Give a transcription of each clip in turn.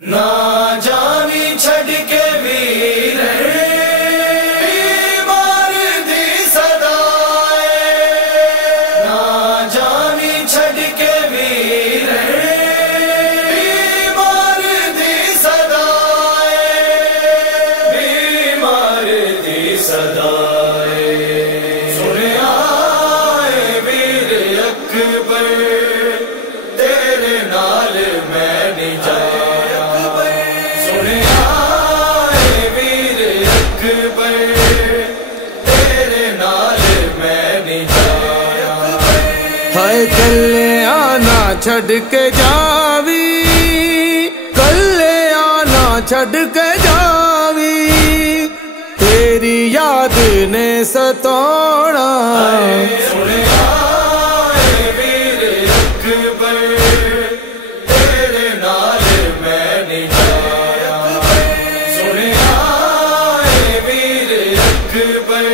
ना जानी छड़ के वीर बीमार दी सदाए, ना जानी छड़ के वीर बीमार दी सदाए, बीमार दी सदाए। सुने आए वीर अकबर तेरे नाल मैं नहीं जाया, हाय कल्ले आना छड़ के जावी, कल्ले आना छड़ के जावी, तेरी याद ने सताना। सुने आए वीर अकबर तेरे नाल मैं नहीं जाया, सुने आए वीर अकबर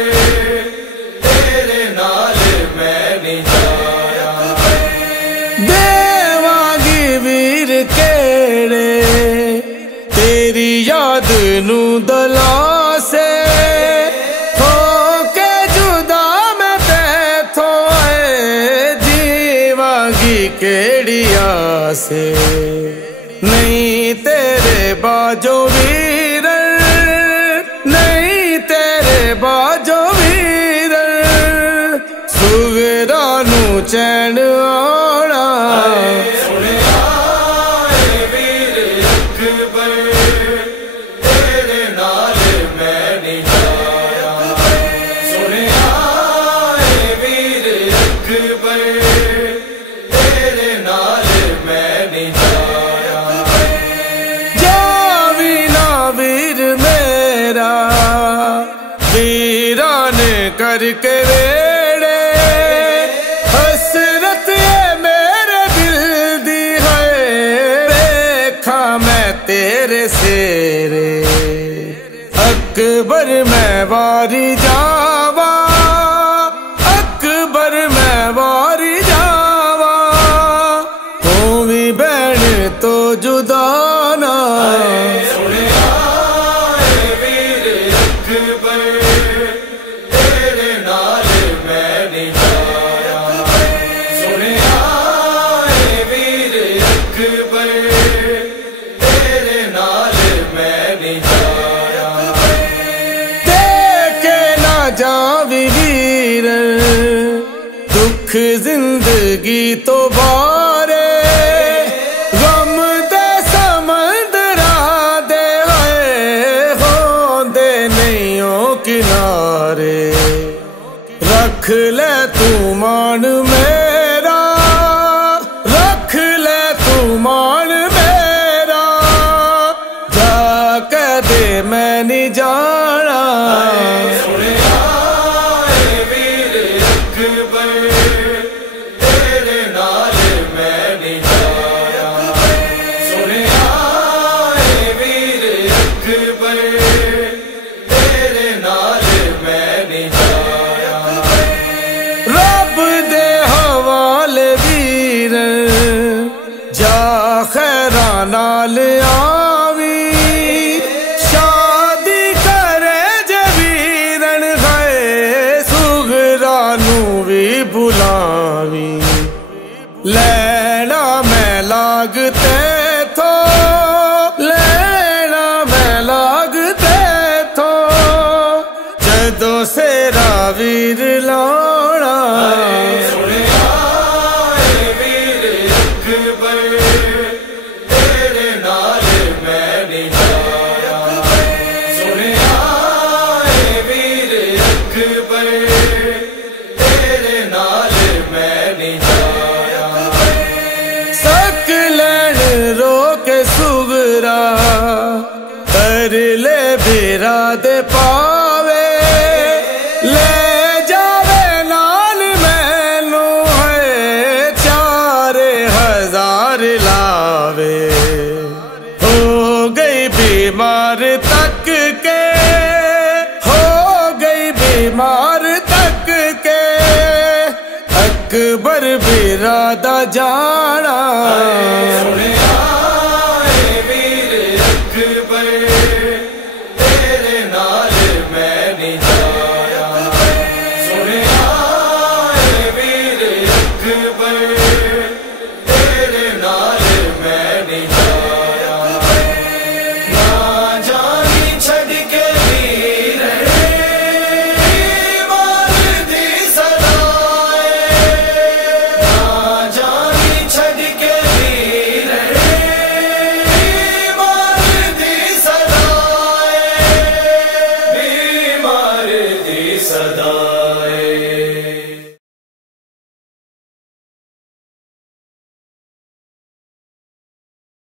तेरे नाल मैं नहीं जाया। देवांगी वीर केड़े तेरी याद नू दलासे, हो के जुदा मैं तेथों जीवांगी केड़ी आसे। नहीं तेरे बाजो वीर, नहीं तेरे बाजो वीर, सुगरा नू चैन आना। सुने आए वीर अकबर तेरे नाल मैं नहीं जाया, सुने आए वीर अकबर तेरे नाल मैं नहीं जाया। जावी ना वीर मेरा वीरान करके वेड़े, हसरत ये मेरे दिल दी है, देखा मैं तेरे सेरे। अकबर मैं वारी जावा, अकबर मैं वारी जावा, होवी बहन तो जुदा ना। सुने आए वीर अकबर तेरे नाल मैं नहीं जाया, सुने आए वीर अकबर तेरे नाल मैं नहीं जाया। देखे ना जावी वीर दुख जिंदगी तो बारे, गम दे समंदरा दे होंदे नहीं हो किनारे। रख ले तू मान मेरा, रख ले तू मान मेरा, जाके दे मैं नहीं जाना। सुने आए वीर अकबर तेरे नाल मैं नहीं जाया, सुने आए वीर अकबर तेरे नाल मैं नहीं जाया। रब दे हवाले वीर जा खैरा नाल आवी, शादी करे जे वीरन गए, सुगरा नू भी बुलावी। लेना मैं लागते थो, लेना मैं लागते थो, जदों सेरा वीर लाना। सुने आए वीर अकबर तेरे नाल मैं नहीं जाया, सुने आए वीर अकबर तेरे नाल मैं नहीं जाया। सकलैन रोक सुगरा कर ले बेरा दे पावे, ले जावे नाल मैनू है 4000 लावे। हो गई बीमार तक के, हो गई बीमार तक के, میرا دا جانا سنیا اے ویر اکبر